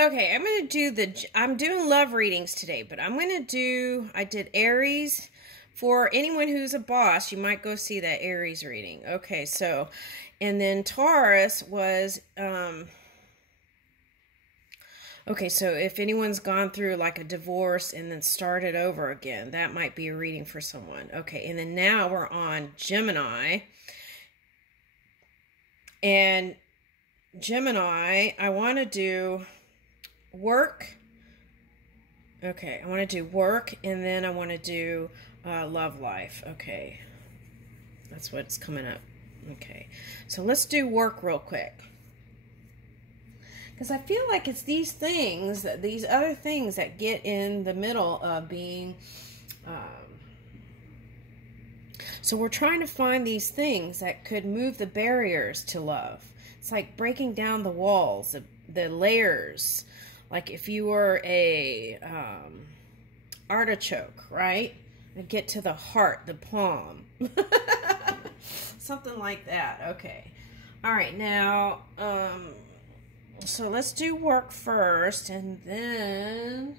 Okay, I'm doing love readings today, but I did Aries. For anyone who's a boss, you might go see that Aries reading. Okay, so, and then Taurus was, okay, so if anyone's gone through like a divorce and then started over again, that might be a reading for someone. Okay, and then now we're on Gemini. And Gemini, I want to do work. Okay, I want to do work, and then I want to do love life. Okay, that's what's coming up. Okay, so let's do work real quick, because I feel like it's these things, these other things that get in the middle of being. So we're trying to find these things that could move the barriers to love. It's like breaking down the walls, the layers. Like if you were a artichoke, right? And get to the heart, the palm. Something like that. Okay. All right. Now, so let's do work first, and then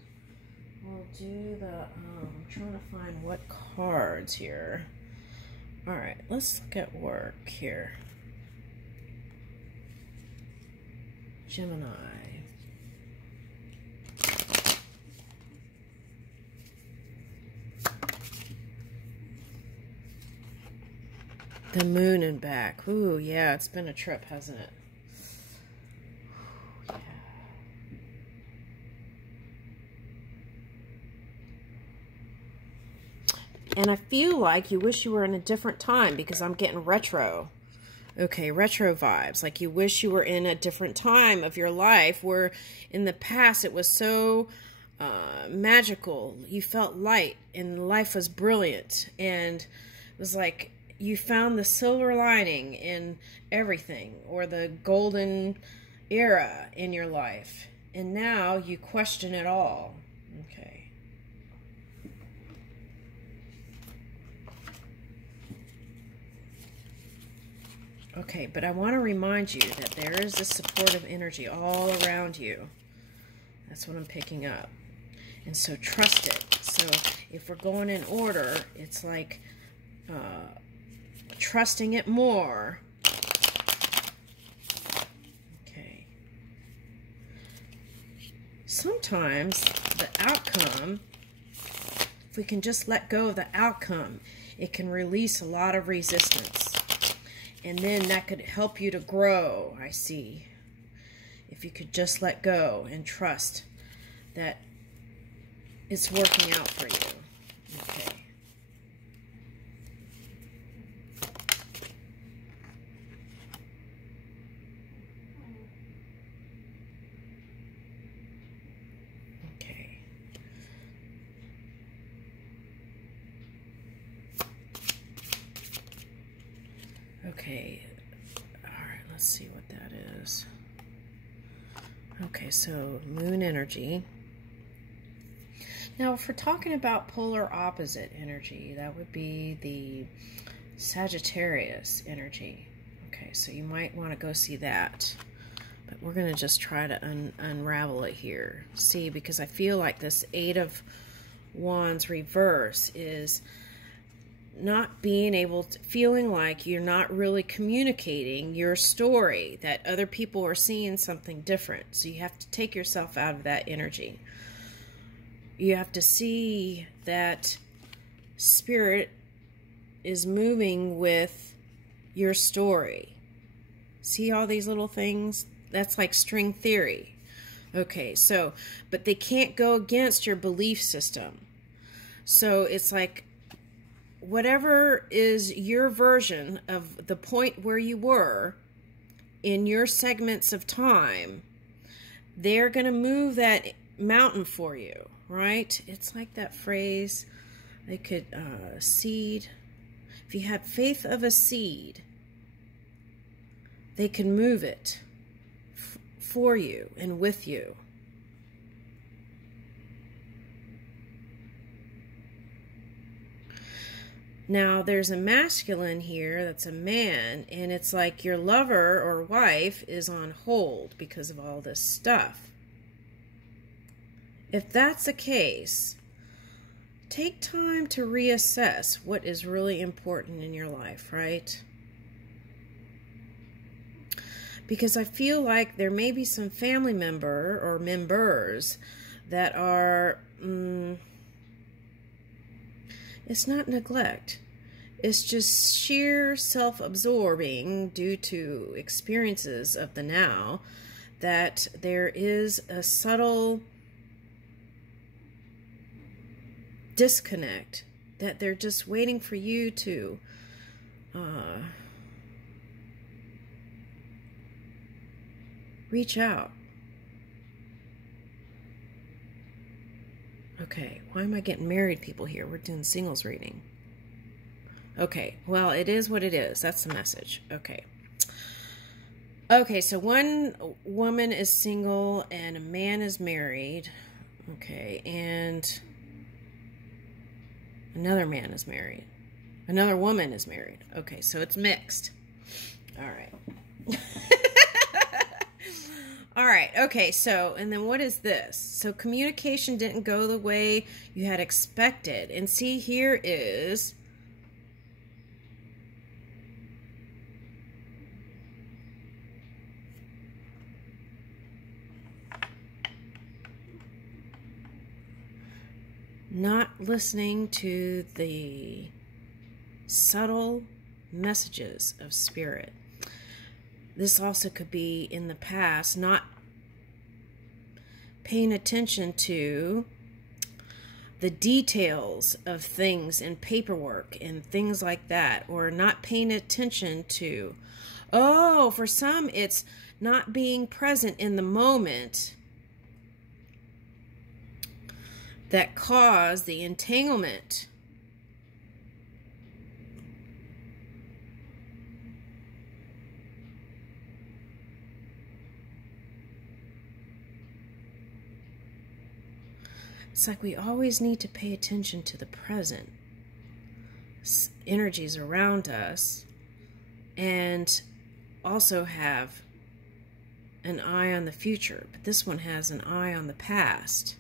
we'll do the, I'm trying to find what cards here. All right. Let's look at work here. Gemini. The moon and back. Ooh, yeah, it's been a trip, hasn't it? Yeah. And I feel like you wish you were in a different time, because I'm getting retro. Okay, retro vibes. Like you wish you were in a different time of your life where in the past it was so magical. You felt light and life was brilliant. And it was like you found the silver lining in everything, or the golden era in your life. And now you question it all. Okay. Okay, but I want to remind you that there is this supportive energy all around you. That's what I'm picking up. And so trust it. So if we're going in order, it's like trusting it more. Okay. Sometimes the outcome, if we can just let go of the outcome, it can release a lot of resistance. And then that could help you to grow, I see. If you could just let go and trust that it's working out for you. Okay. Okay. Okay, all right, let's see what that is. Okay, so moon energy. Now, if we're talking about polar opposite energy, that would be the Sagittarius energy. Okay, so you might want to go see that. But we're going to just try to unravel it here. See, because I feel like this Eight of Wands reverse is not being able to, feeling like you're not really communicating your story, that other people are seeing something different. So you have to take yourself out of that energy. You have to see that spirit is moving with your story. See all these little things? That's like string theory. Okay, so, but they can't go against your belief system. So it's like, whatever is your version of the point where you were in your segments of time, they're going to move that mountain for you, right? It's like that phrase, they could, seed. If you had faith of a seed, they can move it for you and with you. Now, there's a masculine here that's a man, and it's like your lover or wife is on hold because of all this stuff. if that's the case, take time to reassess what is really important in your life, right? Because I feel like there may be some family member or members that are, it's not neglect. It's just sheer self-absorbing due to experiences of the now, that there is a subtle disconnect, that they're just waiting for you to reach out. Okay, why am I getting married people here? We're doing singles reading. Okay, well, it is what it is. That's the message. Okay. Okay, so one woman is single and a man is married. Okay, and another man is married. Another woman is married. Okay, so it's mixed. All right. All right, okay, so, and then what is this? So communication didn't go the way you had expected. And see, here is not listening to the subtle messages of spirit. This also could be in the past, not paying attention to the details of things and paperwork and things like that, or not paying attention to, oh, for some it's not being present in the moment that caused the entanglement. It's like we always need to pay attention to the present energies around us, and also have an eye on the future. But this one has an eye on the past.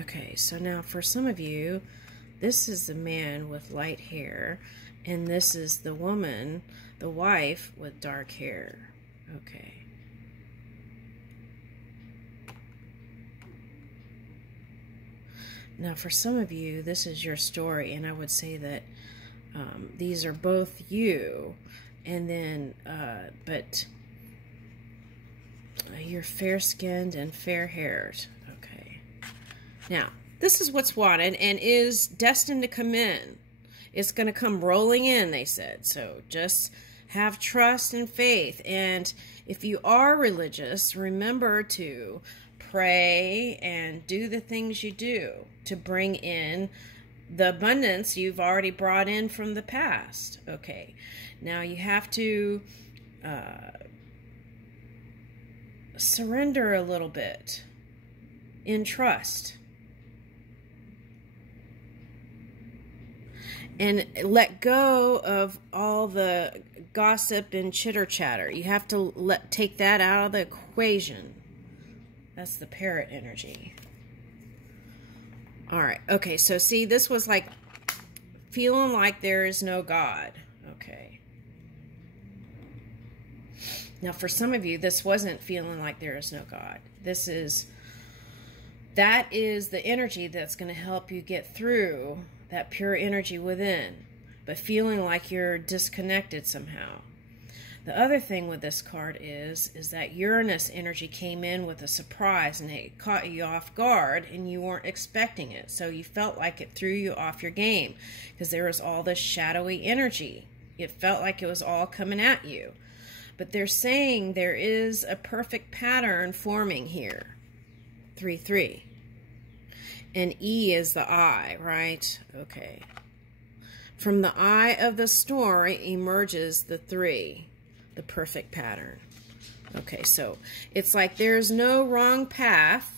Okay, so now for some of you, this is the man with light hair, and this is the woman, the wife, with dark hair. Okay. Now for some of you, this is your story, and I would say that these are both you, and then, but you're fair-skinned and fair-haired. Okay. Now, this is what's wanted and is destined to come in. It's going to come rolling in, they said. So just have trust and faith. And if you are religious, remember to pray and do the things you do to bring in the abundance you've already brought in from the past. Okay. Now you have to surrender a little bit in trust. And let go of all the gossip and chitter chatter. You have to take that out of the equation. That's the parrot energy. All right. Okay. So see, this was like feeling like there is no God. Okay. Now for some of you, this wasn't feeling like there is no God. That is the energy that's going to help you get through that pure energy within, but feeling like you're disconnected somehow. The other thing with this card is that Uranus energy came in with a surprise, and it caught you off guard, and you weren't expecting it. So you felt like it threw you off your game, because there was all this shadowy energy. It felt like it was all coming at you. But they're saying there is a perfect pattern forming here. 3-3. And E is the eye, right? Okay. From the eye of the storm emerges the 3, the perfect pattern. Okay, so it's like there's no wrong path.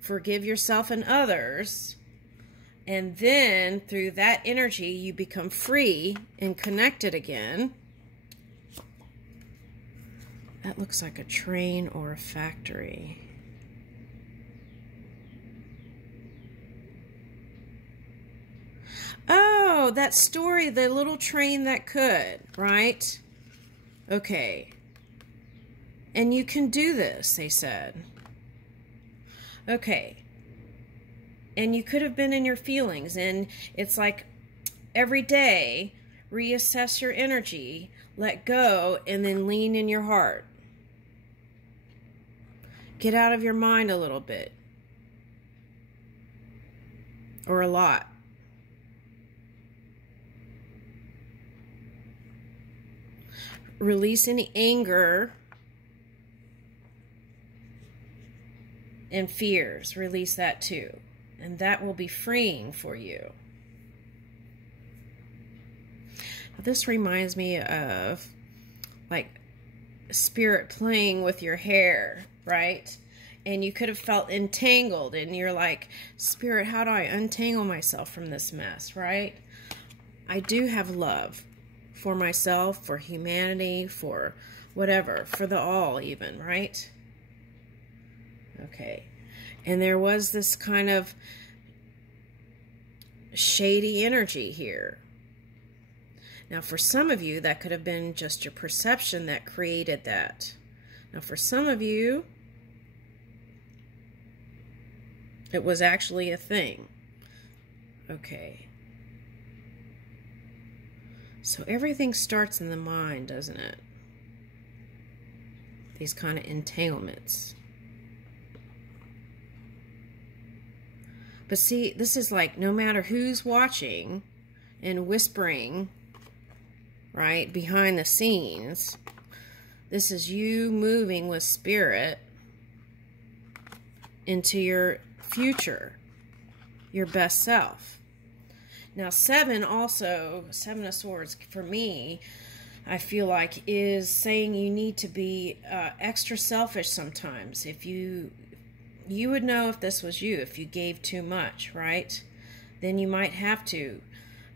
Forgive yourself and others. And then through that energy, you become free and connected again. That looks like a train or a factory. Oh, that story, the little train that could, right? Okay. And you can do this, they said. Okay. And you could have been in your feelings, and it's like every day, reassess your energy, let go, and then lean in your heart. Get out of your mind a little bit. Or a lot. Release any anger and fears. Release that too. And that will be freeing for you. This reminds me of like spirit playing with your hair, right? And you could have felt entangled, and you're like, Spirit, how do I untangle myself from this mess, right? I do have love for myself, for humanity, for whatever, for the all even, right? Okay. And there was this kind of shady energy here. Now, for some of you, that could have been just your perception that created that. Now, for some of you, it was actually a thing. Okay. So everything starts in the mind, doesn't it? These kind of entanglements. But see, this is like no matter who's watching and whispering, right, behind the scenes, this is you moving with spirit into your future, your best self. Now, Seven of Swords, for me, I feel like is saying you need to be extra selfish sometimes. If you would know if this was you, if you gave too much, right? Then you might have to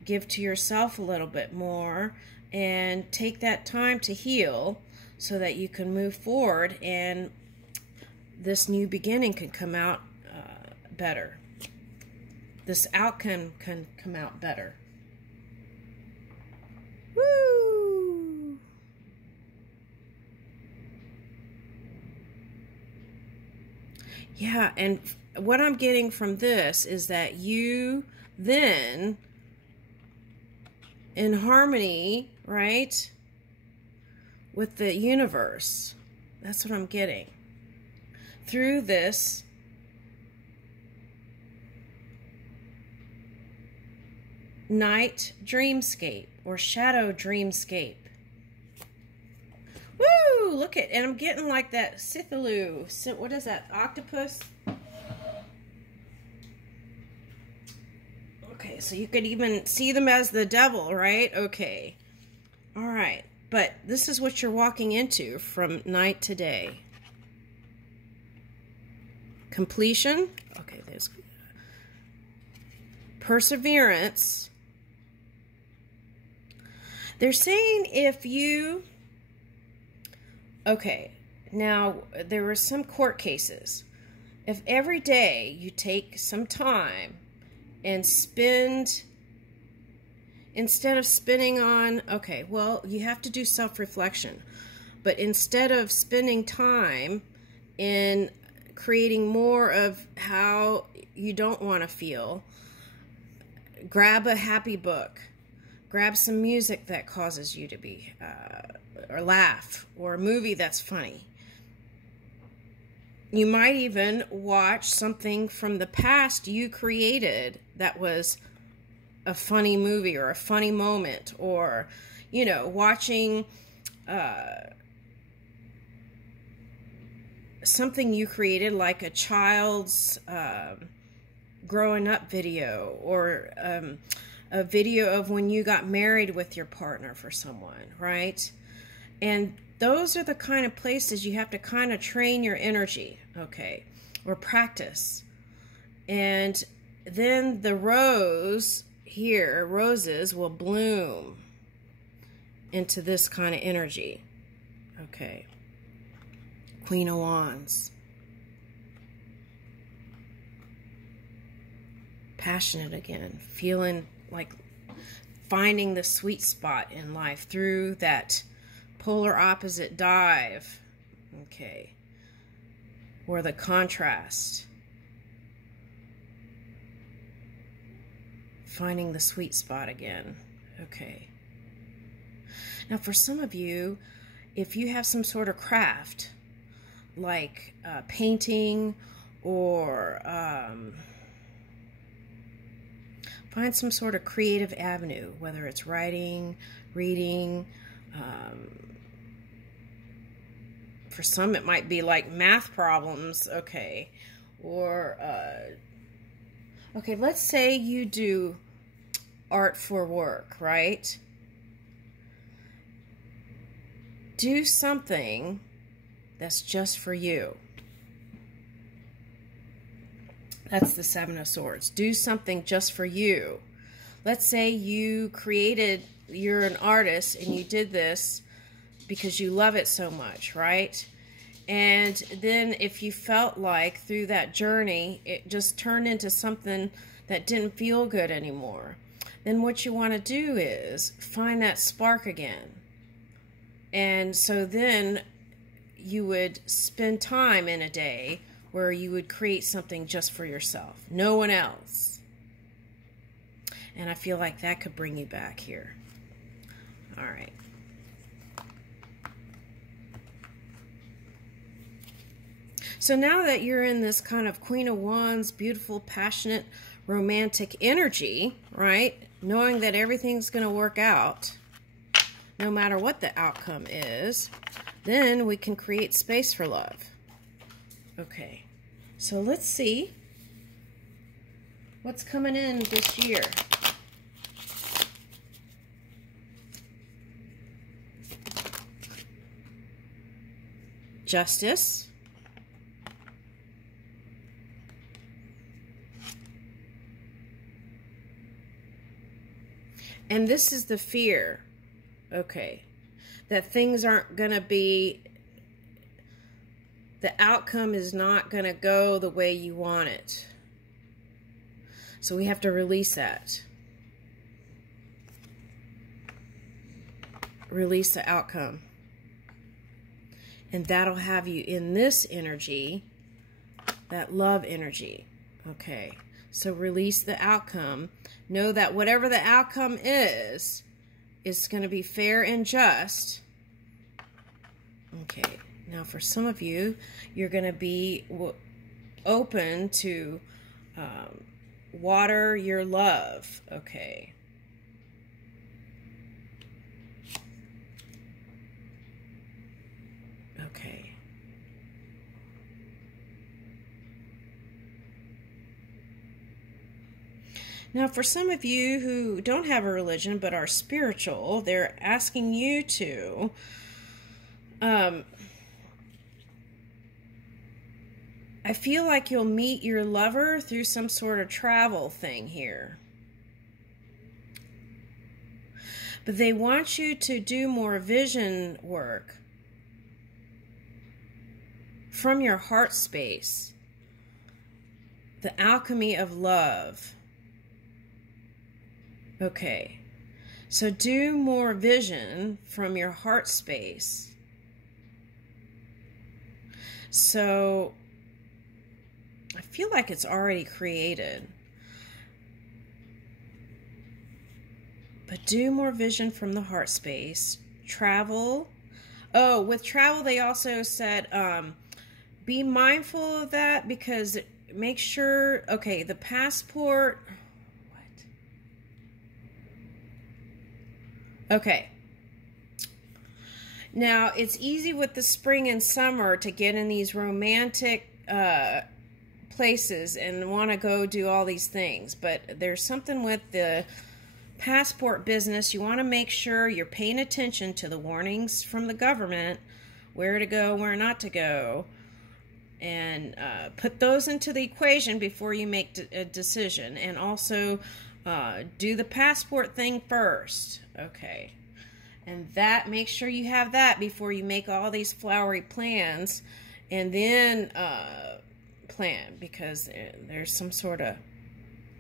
give to yourself a little bit more and take that time to heal so that you can move forward and this new beginning can come out better. This outcome can come out better. Woo! Yeah, and what I'm getting from this is that you then, in harmony, right, with the universe, that's what I'm getting, through this night dreamscape or shadow dreamscape. Woo! Look at, and I'm getting like that Cthulhu. What is that? Octopus? Okay, so you could even see them as the devil, right? Okay. All right. But this is what you're walking into from night to day. Completion. Okay, there's perseverance. They're saying if you... Okay, now there were some court cases. If every day you take some time and spend, instead of spending on, okay, well, you have to do self-reflection. But instead of spending time in creating more of how you don't want to feel, grab a happy book. Grab some music that causes you to be, or laugh, or a movie that's funny. You might even watch something from the past you created that was a funny movie or a funny moment, or, you know, watching something you created like a child's growing up video, or a video of when you got married with your partner for someone, right? And those are the kind of places you have to kind of train your energy, okay, or practice. And then the roses will bloom into this kind of energy. Okay. Queen of Wands. Passionate again. Feeling like finding the sweet spot in life through that polar opposite dive. Okay. Or the contrast. Finding the sweet spot again. Okay. Now for some of you, if you have some sort of craft, like painting or find some sort of creative avenue, whether it's writing, reading. For some, it might be like math problems, okay. Or, okay, let's say you do art for work, right? Do something that's just for you. That's the Seven of Swords. Do something just for you. Let's say you're an artist and you did this because you love it so much, right? And then if you felt like through that journey, it just turned into something that didn't feel good anymore, then what you want to do is find that spark again. And so then you would spend time in a day where you would create something just for yourself, no one else. And I feel like that could bring you back here. All right. So now that you're in this kind of Queen of Wands, beautiful, passionate, romantic energy, right? Knowing that everything's going to work out, no matter what the outcome is, then we can create space for love. Okay, so let's see what's coming in this year. Justice. And this is the fear, okay, that things aren't going to be, the outcome is not going to go the way you want it. So we have to release that. Release the outcome. And that'll have you in this energy, that love energy, okay. So release the outcome. Know that whatever the outcome is going to be fair and just. Okay, now for some of you, you're going to be open to water your love. Okay. Okay. Now, for some of you who don't have a religion but are spiritual, they're asking you to I feel like you'll meet your lover through some sort of travel thing here. But they want you to do more vision work from your heart space. The alchemy of love. Okay, so do more vision from your heart space. So I feel like it's already created. But do more vision from the heart space. Travel. Oh, with travel they also said be mindful of that, because make sure, okay, the passport. Okay, now it's easy with the spring and summer to get in these romantic places and want to go do all these things, but there's something with the passport business. You want to make sure you're paying attention to the warnings from the government, where to go, where not to go. and put those into the equation before you make a decision. And also do the passport thing first. Okay. And that, make sure you have that before you make all these flowery plans, and then plan, because there's some sort of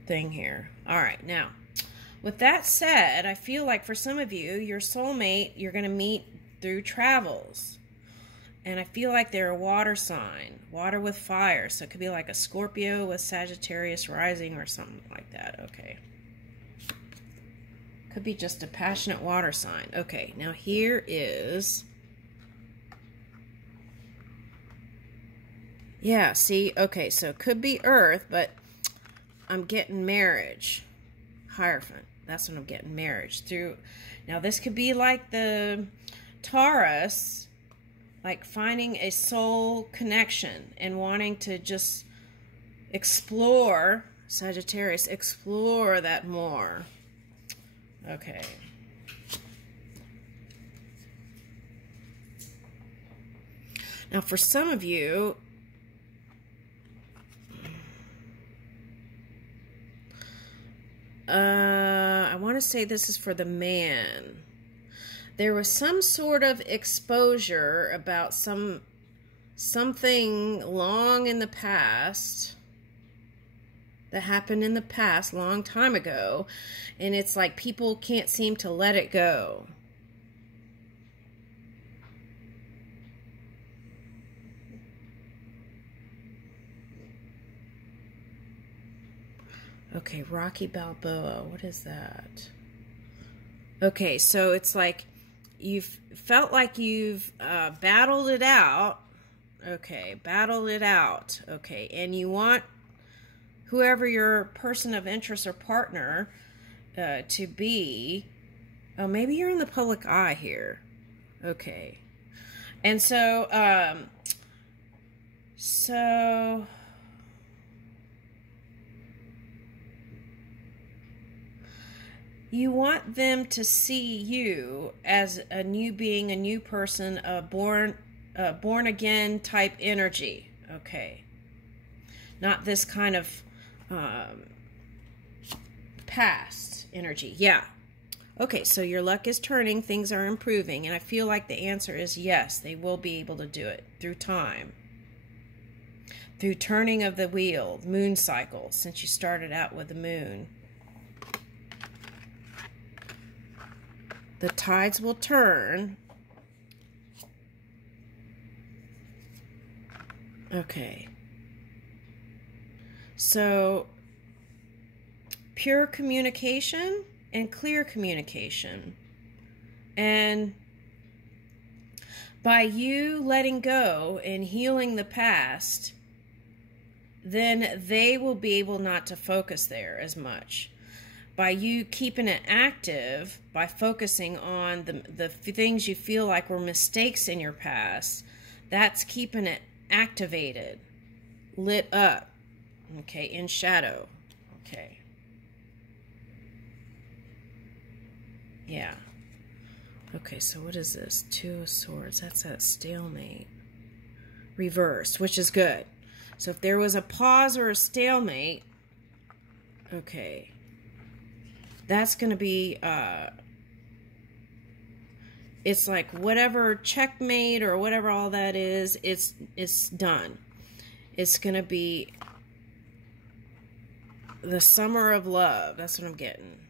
thing here. All right, now, with that said, I feel like for some of you, your soulmate, you're going to meet through travels. And I feel like they're a water sign, water with fire. So it could be like a Scorpio with Sagittarius rising or something like that. Okay. Could be just a passionate water sign. Okay, now here is... Yeah, see? Okay, so it could be Earth, but I'm getting marriage. Hierophant. That's what I'm getting, marriage. Through. Now, this could be like the Taurus, like finding a soul connection and wanting to just explore, Sagittarius, explore that more. Okay. Now, for some of you, I want to say this is for the man. There was some sort of exposure about something long in the past that happened in the past, long time ago, and it's like people can't seem to let it go. Okay, Rocky Balboa, what is that? Okay, so it's like you've felt like you've battled it out. Okay, battled it out. Okay, and you want whoever your person of interest or partner to be. Oh, maybe you're in the public eye here. Okay. And so, you want them to see you as a new being, a new person, a born again type energy. Okay. Not this kind of past energy. Yeah. Okay, so your luck is turning, things are improving, and I feel like the answer is yes, they will be able to do it through time. Through turning of the wheel, moon cycle, since you started out with the moon. The tides will turn. Okay. So, pure communication and clear communication. And by you letting go and healing the past, then they will be able not to focus there as much. By you keeping it active, by focusing on the things you feel like were mistakes in your past, that's keeping it activated, lit up, okay, in shadow, okay. Yeah. Okay, so what is this? Two of Swords. That's that stalemate. Reversed, which is good. So if there was a pause or a stalemate, okay, that's going to be, it's like whatever checkmate or whatever all that is, it's done. It's going to be the summer of love. That's what I'm getting.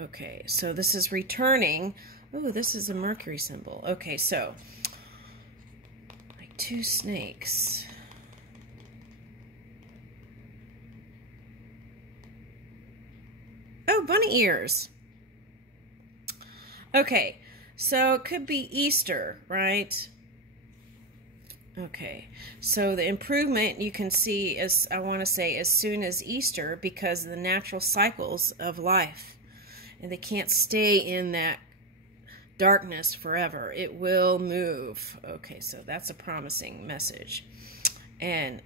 Okay, so this is returning. Oh, this is a Mercury symbol. Okay, so like two snakes. Oh, bunny ears. Okay, so it could be Easter, right? Okay, so the improvement you can see is, I want to say, as soon as Easter, because of the natural cycles of life. And they can't stay in that darkness forever. It will move. Okay, so that's a promising message. And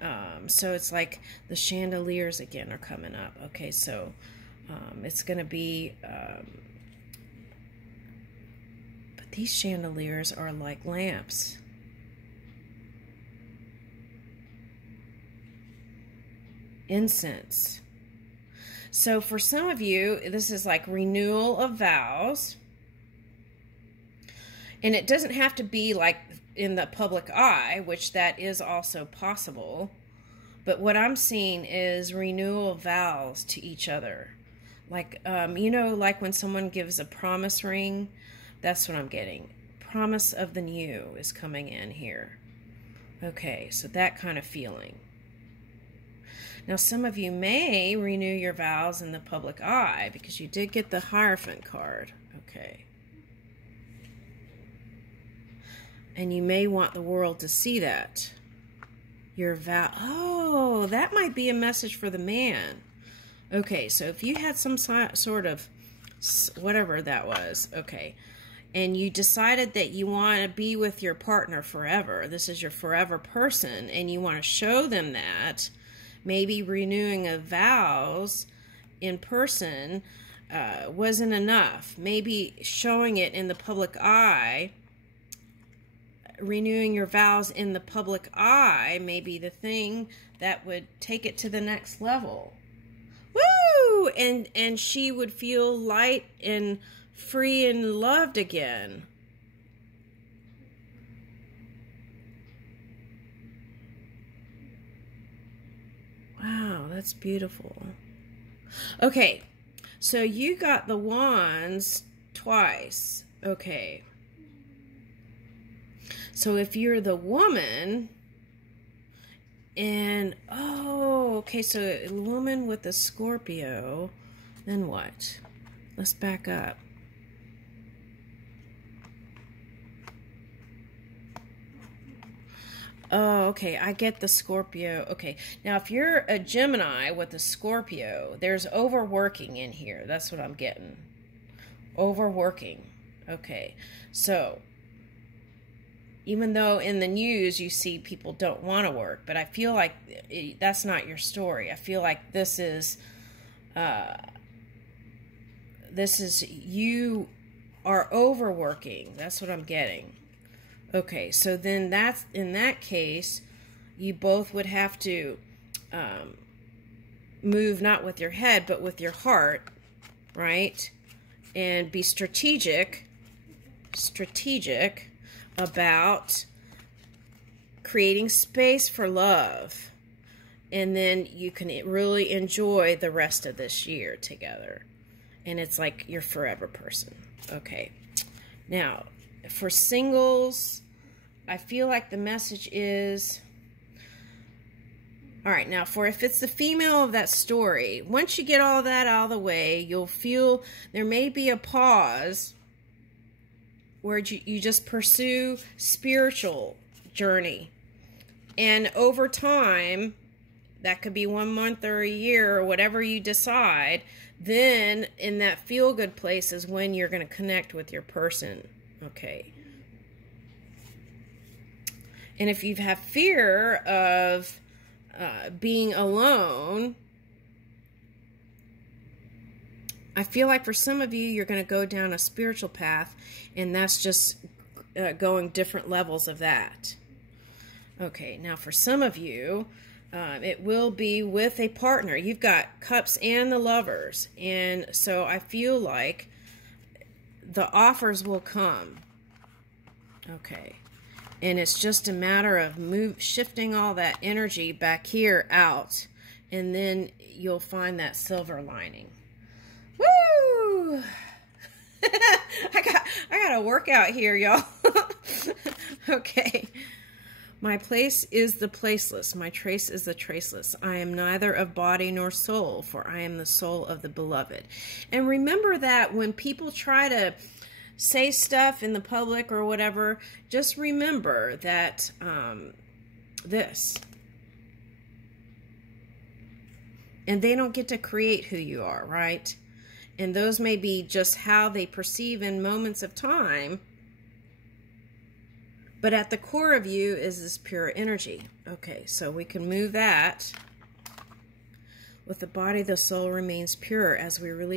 so it's like the chandeliers again are coming up. Okay, so it's going to be... but these chandeliers are like lamps. incense. So for some of you, this is like renewal of vows. And it doesn't have to be like in the public eye, which that is also possible. But what I'm seeing is renewal of vows to each other. Like, you know, like when someone gives a promise ring, that's what I'm getting. Promise of the new is coming in here. Okay, so that kind of feeling. Now, some of you may renew your vows in the public eye because you did get the Hierophant card. Okay. And you may want the world to see that. Your vow. Oh, that might be a message for the man. Okay, so if you had some sort of, whatever that was, okay, and you decided that you want to be with your partner forever, this is your forever person, and you want to show them that, maybe renewing of vows in person wasn't enough. Maybe showing it in the public eye, renewing your vows in the public eye may be the thing that would take it to the next level. Woo! And she would feel light and free and loved again. Wow, that's beautiful. Okay, so you got the wands twice. Okay. So if you're the woman, and, oh, okay, so a woman with a Scorpio, then what? Let's back up. Oh, okay, I get the Scorpio. Okay, now if you're a Gemini with a Scorpio, there's overworking in here. That's what I'm getting. Overworking. Okay, so even though in the news you see people don't want to work, but I feel like that's not your story. I feel like this is you are overworking. That's what I'm getting. Okay, so then that's, in that case, you both would have to move not with your head, but with your heart, right? And be strategic about creating space for love. And then you can really enjoy the rest of this year together. And it's like your forever person. Okay. Now, for singles, I feel like the message is, all right, now for if it's the female of that story, once you get all that out of the way, you'll feel there may be a pause where you just pursue spiritual journey. And over time, that could be 1 month or a year or whatever you decide, then in that feel-good place is when you're going to connect with your person. Okay. And if you have fear of being alone, I feel like for some of you, you're going to go down a spiritual path, and that's just going different levels of that. Okay, now for some of you, it will be with a partner. You've got Cups and the Lovers, and so I feel like the offers will come. Okay, and it's just a matter of shifting all that energy back here out, and then you'll find that silver lining. Woo! I got a workout here, y'all. Okay. My place is the placeless. My trace is the traceless. I am neither of body nor soul, for I am the soul of the beloved. And remember that when people try to say stuff in the public or whatever, just remember that this. And they don't get to create who you are, right? And those may be just how they perceive in moments of time. But at the core of you is this pure energy. Okay, so we can move that. With the body, the soul remains pure as we release.